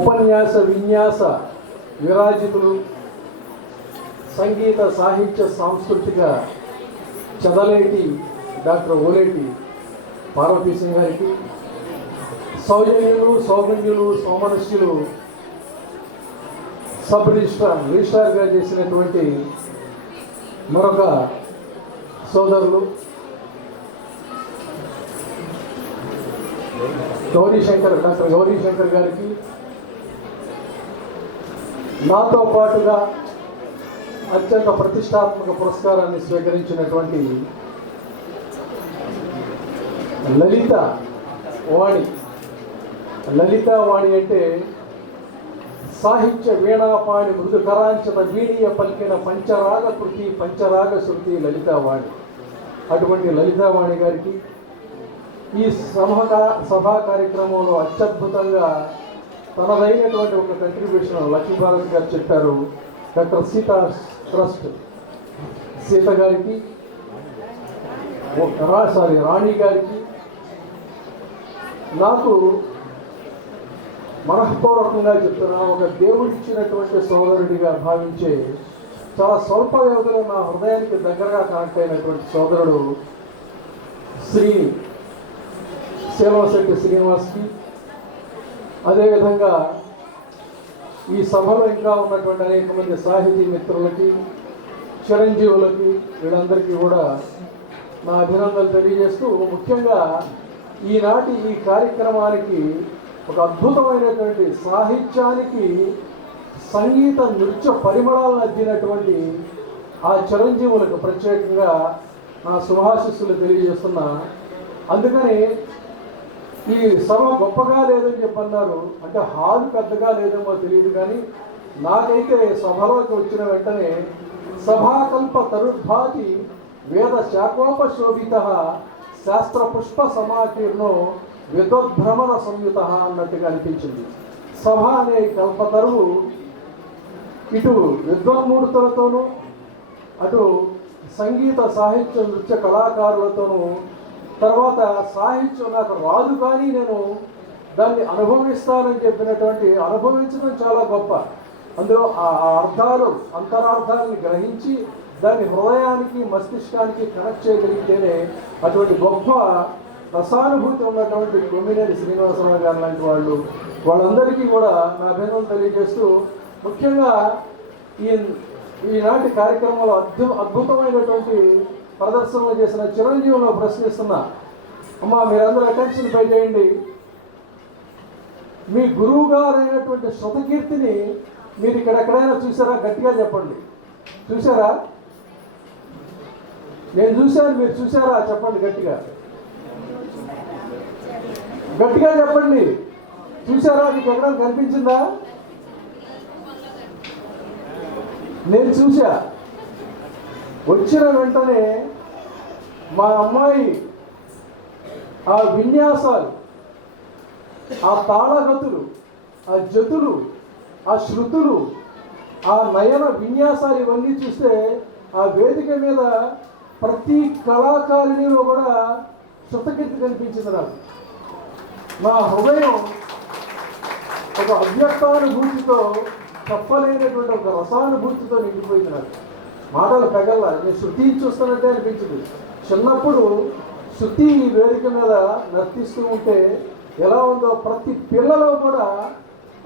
ఉపన్యాస విన్యాస విరాజితులు సంగీత సాహిత్య సాంస్కృతిక చదలేటి డాక్టర్ ఓలేటి పార్వతీ సింగ్ గారికి సౌజన్యులు సౌగన్యులు సోమనస్యులు సబ్ రిజిస్ట్రార్ రిజిస్ట్రార్గా చేసినటువంటి మరొక సోదరులు గౌరీ శంకర్ డాక్టర్ గౌరీ శంకర్ గారికి నాతో పాటుగా అత్యంత ప్రతిష్టాత్మక పురస్కారాన్ని స్వీకరించినటువంటి లలిత వాణి. లలిత వాణి అంటే సాహిత్య వీణాపాణి మృదుకరాంచత వీణీయ పలికిన పంచరాగ కృతి పంచరాగ శృతి లలితావాణి అటువంటి లలితావాణి గారికి ఈ సభ సభా కార్యక్రమంలో అత్యద్భుతంగా తనదైనటువంటి ఒక కంట్రిబ్యూషన్ లక్ష్మీభారత్ గారు చెప్పారు. Doctor Sita trust. సీత గారికి సారి సారీ రాణి గారికి నాకు మనఃపూర్వకంగా చెప్తున్నా ఒక దేవుడిచ్చినటువంటి సోదరుడిగా భావించే చాలా స్వల్ప వ్యవధిలో నా హృదయానికి దగ్గరగా కనెక్ట్ అయినటువంటి సోదరుడు శ్రీ శీలవశెట్టి శ్రీనివాస్కి అదేవిధంగా ఈ సభలో ఇంకా ఉన్నటువంటి అనేక మంది సాహితీ మిత్రులకి చిరంజీవులకి వీళ్ళందరికీ కూడా నా అభినందనలు తెలియజేస్తూ ముఖ్యంగా ఈనాటి ఈ కార్యక్రమానికి ఒక అద్భుతమైనటువంటి సాహిత్యానికి సంగీత నృత్య పరిమళాలను అద్దినటువంటి ఆ చిరంజీవులకు ప్రత్యేకంగా నా శుభాశిస్సులు తెలియజేస్తున్నా. అందుకని ఈ సభ గొప్పగా లేదని చెప్పన్నారు. అంటే హాల్ పెద్దగా లేదేమో తెలియదు కానీ నాకైతే సభలోకి వచ్చిన వెంటనే సభాకల్ప తరుద్భాతి వేద శాఖోపశోభిత శాస్త్ర పుష్ప సమాకీర్ణం విద్వద్భ్రమణ సంయుత అన్నట్టుగా అనిపించింది. సభ అనే కల్పతరువు ఇటు విద్వన్మూర్తులతోనూ అటు సంగీత సాహిత్య నృత్య కళాకారులతోనూ తర్వాత సాహిత్యం నాకు రాదు కానీ నేను దాన్ని అనుభవిస్తానని చెప్పినటువంటి అనుభవించడం చాలా గొప్ప. అందులో ఆ ఆ అర్థాలు అంతరార్థాలను గ్రహించి దాన్ని హృదయానికి మస్తిష్కానికి కనెక్ట్ చేయగలిగితేనే అటువంటి గొప్ప రసానుభూతి ఉన్నటువంటి కొమ్మినేని శ్రీనివాసరావు గారు లాంటి వాళ్ళు వాళ్ళందరికీ కూడా నా అభినందన తెలియజేస్తూ ముఖ్యంగా ఈ ఈనాటి కార్యక్రమంలో అద్భు అద్భుతమైనటువంటి ప్రదర్శనలు చేసిన చిరంజీవులను ప్రశ్నిస్తున్నా. అమ్మా మీరందరూ అటెన్షన్ పై చేయండి మీ గురువు గారైనటువంటి శృతకీర్తిని మీరు ఇక్కడ ఎక్కడైనా చూసారా? గట్టిగా చెప్పండి. చూసారా? నేను చూశాను మీరు చూసారా? చెప్పండి గట్టిగా. గట్టిగా చెప్పండి. చూసారా? మీకు ఎక్కడైనా కనిపించిందా? నేను చూసా వచ్చిన వెంటనే మా అమ్మాయి ఆ విన్యాసాలు ఆ తాళగతులు ఆ జతులు ఆ శృతులు ఆ నయన విన్యాసాలు ఇవన్నీ చూస్తే ఆ వేదిక మీద ప్రతి కళాకారిణిలో కూడా శృతకీర్తి కనిపించింది నాకు. నా హృదయం ఒక అవ్యక్తానుభూతితో చెప్పలేనటువంటి ఒక రసానుభూతితో నిండిపోయింది నాకు. మాటలు పెగల్లా నేను శృతి చూస్తున్నట్టే అనిపించింది. చిన్నప్పుడు శృతి వేదిక మీద నర్తిస్తూ ఉంటే ఎలా ఉందో ప్రతి పిల్లలో కూడా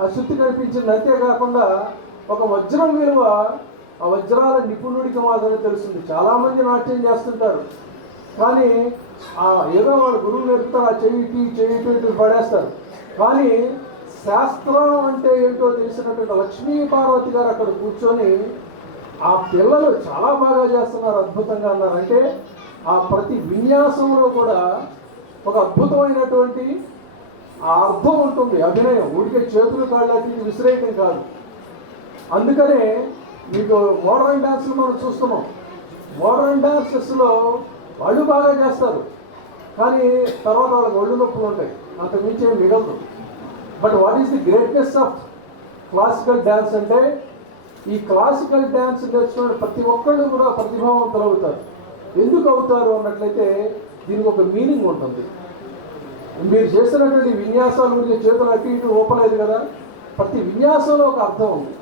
ఆ శృతి కనిపించింది. అంతేకాకుండా ఒక వజ్రం విలువ ఆ వజ్రాల నిపుణుడికి మాత్రమే తెలుస్తుంది. చాలామంది నాట్యం చేస్తుంటారు. కానీ ఆ ఏదో వాళ్ళ గురువు నేర్పుతారు ఆ చెయ్యి చెయ్యి పడేస్తారు. కానీ శాస్త్రం అంటే ఏంటో తెలిసినటువంటి లక్ష్మీ పార్వతి గారు అక్కడ కూర్చొని ఆ పిల్లలు చాలా బాగా చేస్తున్నారు అద్భుతంగా అన్నారు. అంటే ఆ ప్రతి విన్యాసంలో కూడా ఒక అద్భుతమైనటువంటి ఆ అర్థం ఉంటుంది అభినయం. ఊరికే చేతులు కాళ్ళకి విసిరేయటం కాదు. అందుకనే మీకు మోడర్న్ డాన్స్లు మనం చూస్తున్నాం. మోడర్న్ డాన్సెస్లో వాళ్ళు బాగా చేస్తారు. కానీ తర్వాత వాళ్ళకి ఒళ్ళు నొప్పులు ఉంటాయి. అంత మించి మిగలదు. But what is the greatness of classical dance అంటే ఈ క్లాసికల్ డ్యాన్స్ నేర్చుకున్న ప్రతి ఒక్కళ్ళు కూడా ప్రతిభావంతులు అవుతారు ఎందుకు అవుతారు అన్నట్లయితే దీనికి ఒక మీనింగ్ ఉంటుంది. మీరు చేస్తున్నటువంటి విన్యాసాల గురించి చేతులు అటు ఇటు ఓపలేదు కదా? ప్రతి విన్యాసంలో ఒక అర్థం ఉంది.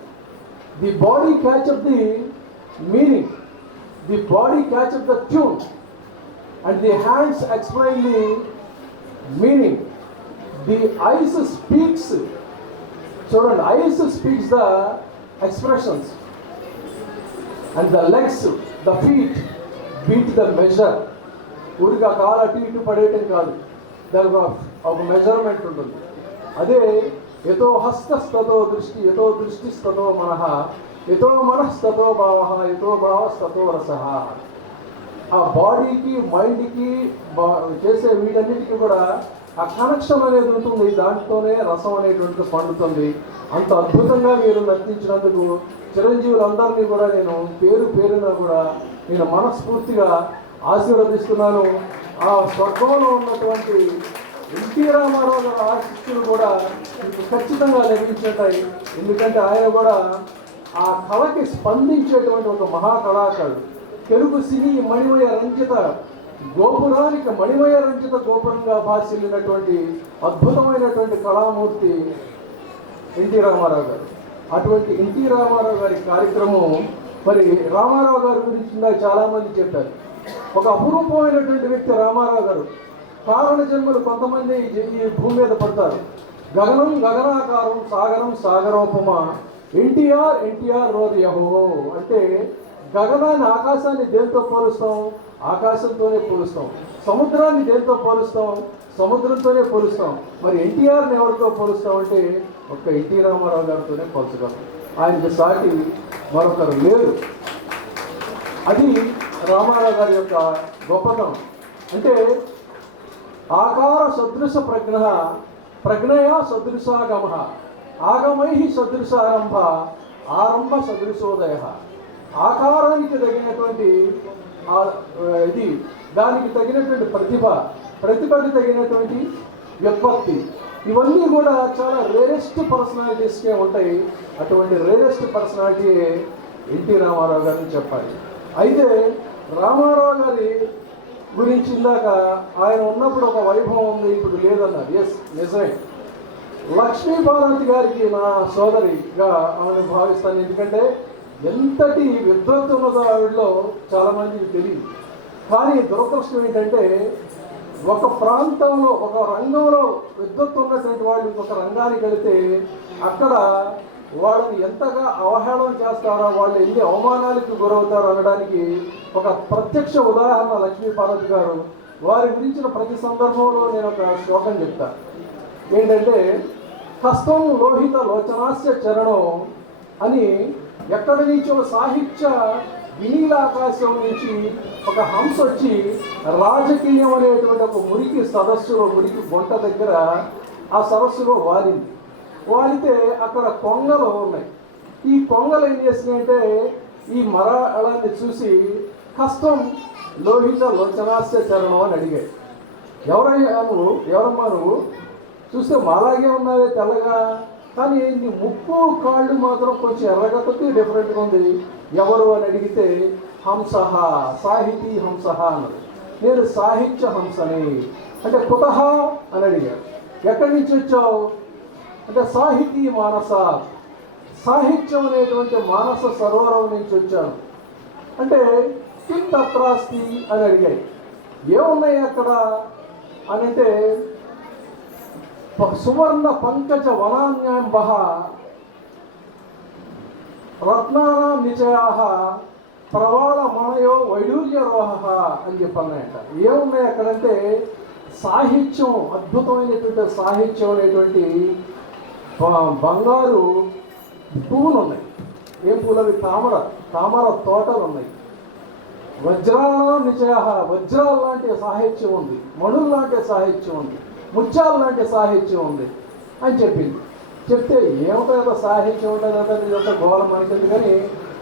The body catch up the meaning the body catch up the tune and the hands explain the meaning the eyes speaks చూడండి eyes speaks the expressions and the legs the feet beat the measure ఊరికి ఆ కాలు అటు ఇటు పడేయటం కాదు. దానికి ఒక- ఒక మెజర్మెంట్ ఉంటుంది. అదే ఎతో హస్తస్తతో దృష్టి ఎతో దృష్టిస్తతో మనః ఎతో మనస్తతో భావ ఎతో భావస్తతో రస. ఆ బాడీకి మైండ్కి బా చేసే వీటన్నిటికీ కూడా ఆ కనెక్షన్ అనేది ఉంటుంది. దాంట్లోనే రసం అనేటువంటిది పండుతుంది. అంత అద్భుతంగా మీరు నర్తించినందుకు చిరంజీవులందరినీ కూడా నేను పేరు పేరున కూడా నేను మనస్ఫూర్తిగా ఆశీర్వదిస్తున్నాను. ఆ స్వర్గంలో ఉన్నటువంటి ఎన్టీ రామారావు గారి ఆశిస్తులు కూడా మీకు ఖచ్చితంగా లభించుంటాయి ఎందుకంటే ఆయన కూడా ఆ కళకి స్పందించేటువంటి ఒక మహాకళాకారుడు. తెలుగు సినీ మణిమయ రంజిత గోపురానికి మణిమయ రంజిత గోపురంగా భాసిల్లినటువంటి అద్భుతమైనటువంటి కళామూర్తి ఎన్టీ రామారావు గారు. అటువంటి ఎన్టీ రామారావు గారి కార్యక్రమం మరి రామారావు గారి గురించి ఇందాక చాలామంది చెప్పారు. ఒక అపురూపమైనటువంటి వ్యక్తి రామారావు గారు. కారణ జన్మలు కొంతమంది ఈ భూమి మీద పడతారు. గగనం గగనాకారం సాగరం సాగరోపమ. ఎన్టీఆర్ ఎన్టీఆర్ రోర్ యహో అంటే గగనాన్ని ఆకాశాన్ని దేంతో పోలుస్తాం? ఆకాశంతోనే పోలుస్తాం. సముద్రాన్ని దేంతో పోలుస్తాం? సముద్రంతోనే పోలుస్తాం. మరి ఎన్టీఆర్ని ఎవరితో పోలుస్తాం అంటే ఒక్క ఎన్టీ రామారావు గారితోనే పోల్చగలం. ఆయనకి సాటి మరొకరు లేరు. అది రామారావు గారి యొక్క గొప్పతనం. అంటే ఆకార సదృశ ప్రజ్ఞ ప్రజ్ఞయా సదృశాగమ ఆగమై సదృశ ఆరంభ సదృశోదయ. ఆకారానికి తగినటువంటి ఆ- ఇది దానికి తగినటువంటి ప్రతిభ ప్రతిభకి తగినటువంటి వ్యుత్పత్తి. ఇవన్నీ కూడా చాలా రేరెస్ట్ పర్సనాలిటీస్కే ఉంటాయి. అటువంటి రేరెస్ట్ పర్సనాలిటీ ఎన్టీ రామారావు గారిని చెప్పాలి. అయితే రామారావు గారి గురించి ఇందాక ఆయన ఉన్నప్పుడు ఒక వైభవం ఉంది ఇప్పుడు లేదన్నారు. ఎస్ నిజమే లక్ష్మీ భారతి గారికి నా సోదరిగా ఆమెను భావిస్తాను. ఎందుకంటే ఎంతటి విద్వత్తు ఉన్నదో ఆవిడలో చాలామందికి తెలియదు. కానీ దురదృష్టం ఏంటంటే ఒక ప్రాంతంలో ఒక రంగంలో విద్వత్తు ఉన్నటువంటి వాళ్ళు ఇంకొక రంగానికి వెళితే అక్కడ వాళ్ళని ఎంతగా అవహేళన చేస్తారో వాళ్ళు ఎన్ని అవమానాలకు గురవుతారో అనడానికి ఒక ప్రత్యక్ష ఉదాహరణ లక్ష్మీ పార్వతి గారు వారి గురించిన ప్రతి సందర్భంలో నేను ఒక శ్లోకం చెప్తాను ఏంటంటే హస్తం లోహిత లోచనాస్య చరణం అని ఎక్కడి నుంచో సాహిత్య వినీలాకాశం నుంచి ఒక హంస వచ్చి రాజకీయం అనేటువంటి ఒక మురికి సదస్సులో మురికి గుంట దగ్గర ఆ సదస్సులో వారింది. వాలితే అక్కడ కొంగలు ఉన్నాయి. ఈ కొంగలు ఏం చేసినాయంటే ఈ మరాళాన్ని చూసి కష్టం లోహిత లోచనాస్య చరణం అని అడిగాయి ఎవరయ్యా నువ్వు? ఎవరమ్మా నువ్వు? చూస్తే మాలాగే ఉన్నావే తెల్లగా. కానీ నీ ముక్కు కాళ్ళు మాత్రం కొంచెం ఎర్రగా కొద్ది డిఫరెంట్గా ఉంది. ఎవరు అని అడిగితే హంసహ సాహితీ హంసహ అన్నది నేను సాహిత్య హంసని. అంటే కుతహ అని అడిగాడు ఎక్కడి నుంచి వచ్చావు? అంటే సాహితీ మానస. సాహిత్యం అనేటువంటి మానస సరోవరం నుంచి వచ్చాను. అంటే కిం తత్రాస్తి అని అడిగాయి. ఏమున్నాయి అక్కడ? అని అంటే సువర్ణ పంకజ వనాన్యాంబ రత్నానాం నిచయా ప్రవాళ మనయో వైడూర్యరోహ అని చెప్పన్నాయట. ఏమున్నాయి అక్కడంటే సాహిత్యం అద్భుతమైనటువంటి సాహిత్యం అనేటువంటి బంగారు పువ్వులు ఉన్నాయి ఏం పూలవి తామర తామర తోటలు ఉన్నాయి వజ్రాల నిచయ వజ్రాల లాంటి సాహిత్యం ఉంది. మణులు లాంటి సాహిత్యం ఉంది. ముత్యాలు లాంటి సాహిత్యం ఉంది అని చెప్పింది. చెప్తే ఏమిటో సాహిత్యం ఉంటుందంటే ఇదంతా గోళం మనకింది కానీ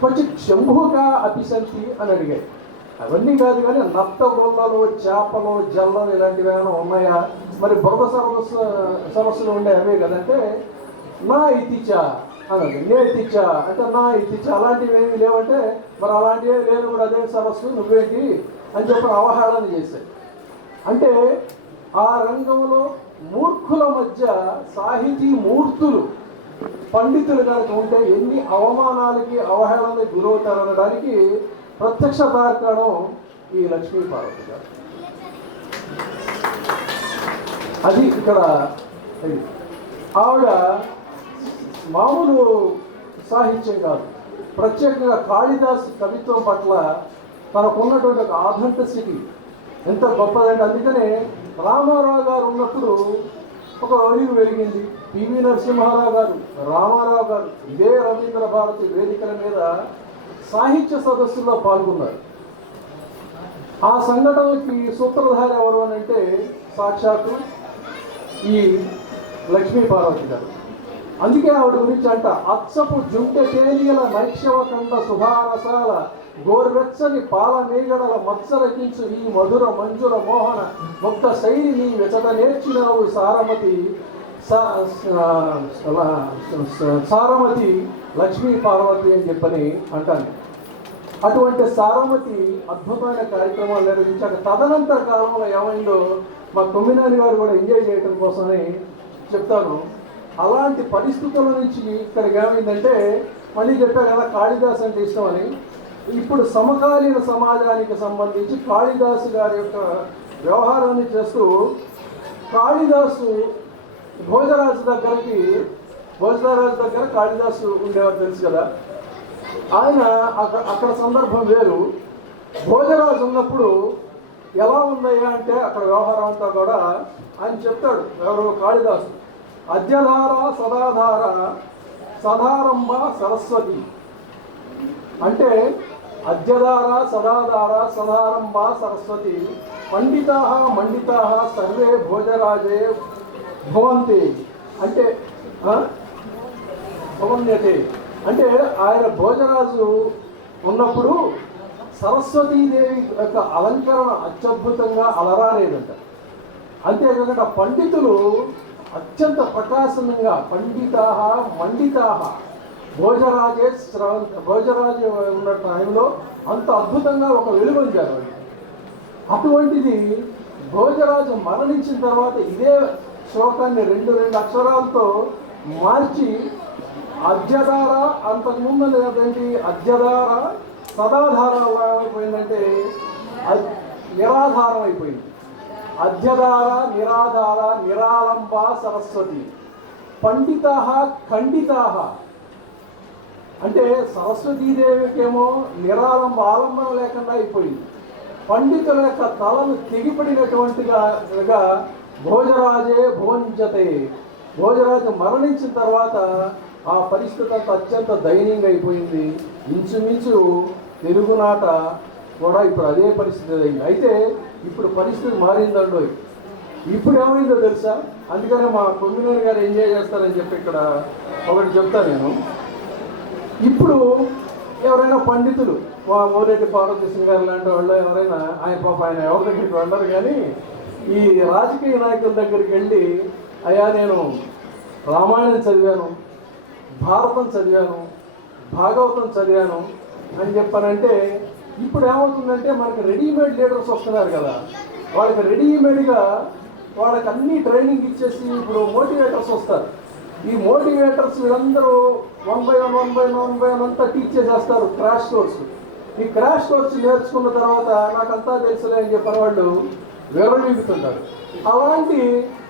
కొంచెం శంభుగా అపిసంతి అని అడిగాయి అవన్నీ కాదు కానీ నత్త గొల్లలు చేపలు జల్లలు ఇలాంటివి ఏమైనా ఉన్నాయా? మరి బురద సరస్సు సరస్సులు ఉండే అవే కదంటే నా ఇతిచ అన్నది నే ఇతిచ అంటే నా ఇతిచ అలాంటివి ఏమి లేవంటే మరి అలాంటివి నేను కూడా అదే సరస్సు నువ్వేంటి అని చెప్పి అవహేళన చేశాయి అంటే ఆ రంగంలో మూర్ఖుల మధ్య సాహితీ మూర్తులు పండితులు కనుక ఉంటే ఎన్ని అవమానాలకి అవహేళనకి గురవుతారనడానికి ప్రత్యక్ష తార్కాణం ఈ లక్ష్మీ పార్వతి గారు. అది ఇక్కడ ఆవిడ మామూలు సాహిత్యం కాదు. ప్రత్యేకంగా కాళిదాస్ కవిత్వం పట్ల తనకున్నటువంటి ఒక ఆథెంటిసిటీ ఎంత గొప్పదంటే అందుకనే రామారావు గారు ఉన్నప్పుడు ఒక వెలుగు వెలిగింది. పివి నరసింహారావు గారు రామారావు గారు ఇదే రవీంద్ర భారతి వేదికల మీద సాహిత్య సదస్సులో పాల్గొన్నారు. ఆ సంఘటనకి సూత్రధారి ఎవరు అని అంటే సాక్షాత్తు ఈ లక్ష్మీ పార్వతి గారు. అందుకే ఆవిడ గురించి అంట అచ్చపు జుంటె తేలియల నైక్షవ కండ సుధారసాల గోర్వెచ్చని పాల మేగడల మత్సరకించు ఈ మధుర మంజుర మోహన ముక్త శైలి నీ వెచట నేర్చినవు సారమతి. సారమతి లక్ష్మీ పార్వతి అని చెప్పని అంటాను అటువంటి సారమతి అద్భుతమైన కార్యక్రమాలు నిర్వహించాక తదనంతర కాలంలో ఏమైందో మా కొమ్మినాని గారు కూడా ఎంజాయ్ చేయడం కోసమని చెప్తాను. అలాంటి పరిస్థితుల నుంచి ఇక్కడికి ఏమైందంటే మళ్ళీ చెప్పా కదా కాళిదాస్ అంటే ఇష్టం అని. ఇప్పుడు సమకాలీన సమాజానికి సంబంధించి కాళిదాసు గారి యొక్క వ్యవహారాన్ని చేస్తూ కాళిదాసు భోజరాజు దగ్గరికి భోజరాజు దగ్గర కాళిదాసు ఉండేవారు తెలుసు కదా? ఆయన అక్కడ అక్కడ సందర్భం వేరు. భోజరాజు ఉన్నప్పుడు ఎలా ఉందయ్యా అంటే అక్కడ వ్యవహారం అంతా కూడా ఆయన చెప్తాడు ఎవరు కాళిదాసు. అద్యధార సదాధార సదారంభ సరస్వతి. అంటే అద్యధార సదాధార సదారంభ సరస్వతి పండితా మండితా సర్వే భోజరాజే భవంతి. అంటే భవన్యతే. అంటే ఆయన భోజరాజు ఉన్నప్పుడు సరస్వతీదేవి యొక్క అలంకరణ అత్యద్భుతంగా అలరాలేదంట. అంతేకాకుండా పండితులు అత్యంత ప్రకాశనంగా పండితా మండితా భోజరాజే స్రవంత భోజరాజే ఉన్న టైంలో అంత అద్భుతంగా ఒక వెలుగొంచారు వాళ్ళు అటువంటిది భోజరాజు మరణించిన తర్వాత ఇదే శ్లోకాన్ని రెండు రెండు అక్షరాలతో మార్చి అద్యధార అంతకుముందు లేదంటే అద్యధార సదాధార అయిపోయిందంటే నిరాధారం అయిపోయింది. అధ్యధార నిరాధార నిరాలంబ సరస్వతి. పండిత ఖండిత అంటే సరస్వతీదేవికేమో నిరాలంబ ఆలంబనం లేకుండా అయిపోయింది. పండితుల యొక్క తలను తెగిపడినటువంటిగా భోజరాజే భోజతే భోజరాజు మరణించిన తర్వాత ఆ పరిస్థితి అంతా అత్యంత దయనీయంగా అయిపోయింది. ఇంచుమించు తెలుగునాట కూడా ఇప్పుడు అదే పరిస్థితి అయింది. అయితే ఇప్పుడు పరిస్థితి మారిందండో ఇప్పుడు ఏమైందో తెలుసా? అందుకని మా కొమ్మినేని గారు ఎంజాయ్ చేస్తారని చెప్పి ఇక్కడ ఒకటి చెప్తా నేను. ఇప్పుడు ఎవరైనా పండితులు మా మోరెడ్డి పార్వతి గారు లాంటి వాళ్ళు ఎవరైనా ఆయన పాప ఆయన ఎవరికి వెళ్ళరు కానీ ఈ రాజకీయ నాయకుల దగ్గరికి వెళ్ళి అయ్యా నేను రామాయణం చదివాను భారతం చదివాను భాగవతం చదివాను అని చెప్పానంటే ఇప్పుడు ఏమవుతుందంటే మనకి రెడీమేడ్ లీడర్స్ వస్తున్నారు కదా. వాళ్ళకి రెడీమేడ్గా వాళ్ళకి అన్ని ట్రైనింగ్ ఇచ్చేసి ఇప్పుడు మోటివేటర్స్ వస్తారు. ఈ మోటివేటర్స్ వీళ్ళందరూ one by one one by one by one అంతా టీచ్ చేసేస్తారు క్రాష్ కోర్స్ ఈ క్రాష్ కోర్స్ నేర్చుకున్న తర్వాత నాకంతా తెలుసులే అని చెప్పిన వాళ్ళు వివరణిస్తుంటారు అలాంటి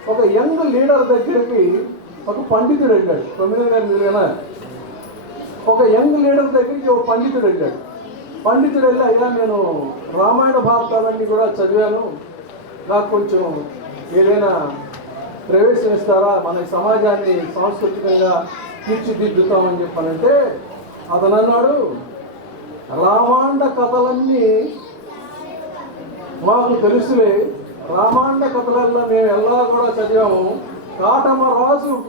ఒక యంగ్ లీడర్ దగ్గరికి ఒక పండితుడు వెళ్ళాడు. తొమ్మిది గారు మీరు ఒక యంగ్ లీడర్ దగ్గరికి ఒక పండితుడు వెళ్ళాడు. పండితుడు వెళ్ళి అయ్యా నేను రామాయణ భారతాలన్నీ కూడా చదివాను. నాకు కొంచెం ఏదైనా ప్రవేశిస్తారా? మన సమాజాన్ని సాంస్కృతికంగా తీర్చిదిద్దుతామని చెప్పానంటే అతను అన్నాడు రామాండ కథలన్నీ మాకు తెలుసులే రామాండ కథలల్లో మేము ఎలా కూడా చదివాము. కాటమ రాజు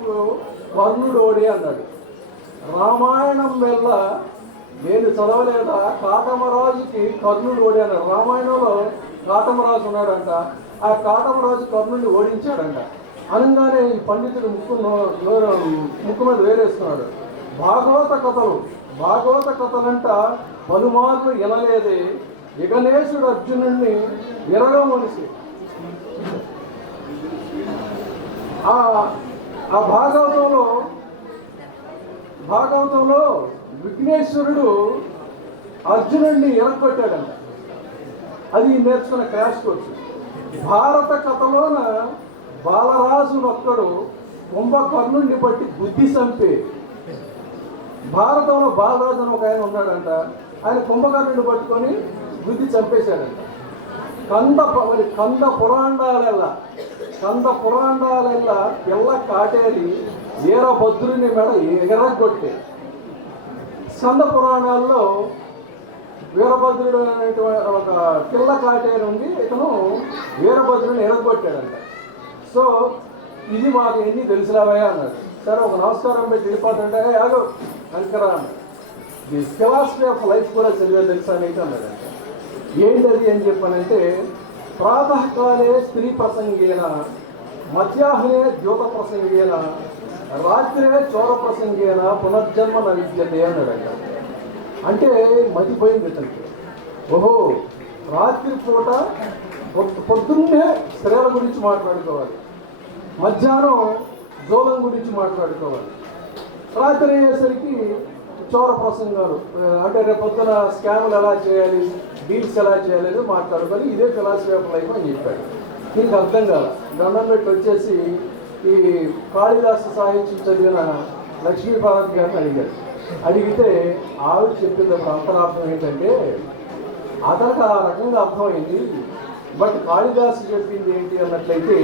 వర్ణుడోడి అన్నాడు. రామాయణం వల్ల నేను చదవలేదా? కాటమరాజుకి కర్ణుడు ఓడి అన్నాడు. రామాయణంలో కాటమరాజు ఉన్నాడంట. ఆ కాటమరాజు కర్ణుడిని ఓడించాడంట. అనగానే ఈ పండితుడు ముక్కు ముక్కు మీద వేరేస్తున్నాడు. భాగవత కథలు భాగవత కథలంట పలుమార్లు ఎనలేదే. యగణేశుడు అర్జునుడిని విరగమనిసి ఆ ఆ భాగవతంలో భాగవతంలో విఘ్నేశ్వరుడు అర్జునుడిని ఎరగొట్టాడంట. అది నేర్చుకున్న క్రాష్ కోర్సు భారత కథలోన బాలరాజు ఒక్కడు కుంభకర్ణుడిని బట్టి బుద్ధి చంపే భారతంలో బాలరాజు అని ఒక ఆయన ఉన్నాడంట. ఆయన కుంభకర్ణుని పట్టుకొని బుద్ధి చంపేశాడంట. కంద మరి కంద పురాణాలెల్లా కంద పురాణాలెల్లా పిల్ల కాటేరి వీరభద్రుని మెడ ఎగరగొట్టే. స్కంద పురాణాల్లో వీరభద్రుడు అనేటువంటి ఒక పిల్ల కాటేరి ఉంది ఇతను వీరభద్రుని ఎరగొట్టాడంట సో ఇది మాకు ఎన్ని తెలిసినవయ్యా అన్నాడు. సరే ఒక నమస్కారం పెట్టి వెళ్ళిపోతుంటే యాగో అంకరా అన్నాడు ది ఫిలాసఫీ ఆఫ్ లైఫ్ కూడా చదివే తెలుసా నీకు? అన్నాడు. ఏంటది అని చెప్పానంటే ప్రాతకాలే స్త్రీ ప్రసంగేన మధ్యాహ్నే ద్యోత ప్రసంగేన రాత్రే చోర ప్రసంగేన పునర్జన్మ నవిద్యతే అన్నాడు అంటే మతిపోయింది ఇతనికి ఓహో రాత్రి పూట పొద్దు- పొద్దున్నే స్త్రీల గురించి మాట్లాడుకోవాలి. మధ్యాహ్నం జోలం గురించి మాట్లాడుకోవాలి. రాత్రి అయ్యేసరికి చోర ప్రసంగాలు అంటే రేపు పొద్దున స్కాములు ఎలా చేయాలి డీల్స్ ఎలా చేయాలి అనేది మాట్లాడుకొని ఇదే ఫిలాసఫీ ఆఫ్ లైఫ్ అని చెప్పాడు. దీనికి అర్థం కాల. దండం పెట్టి వచ్చేసి ఈ కాళిదాసు సాహిత్యం చదివిన లక్ష్మీభారత్ గారిని అడిగారు అడిగితే ఆవిడ చెప్పినప్పుడు అంతరార్థం ఏంటంటే అతనికి ఆ రకంగా అర్థమైంది బట్ కాళిదాసు చెప్పింది ఏంటి అన్నట్లయితే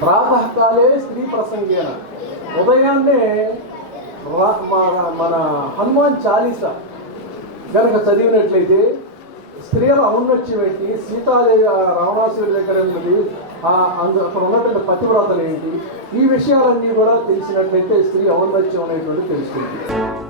ప్రాతకాలే స్త్రీ ప్రసంగేన. ఉదయాన్నే రా- మన- మన హనుమాన్ చాలీస కనుక చదివినట్లయితే స్త్రీల ఔన్నత్యం ఏంటి? సీతాదేవి ఆ రావణాసుడి దగ్గర ఉన్నది అందు అక్కడ ఉన్నటువంటి పతివ్రతలు ఏంటి? ఈ విషయాలన్నీ కూడా తెలిసినట్లయితే స్త్రీ ఔన్నత్యం అనేటువంటి తెలుసుకుంటుంది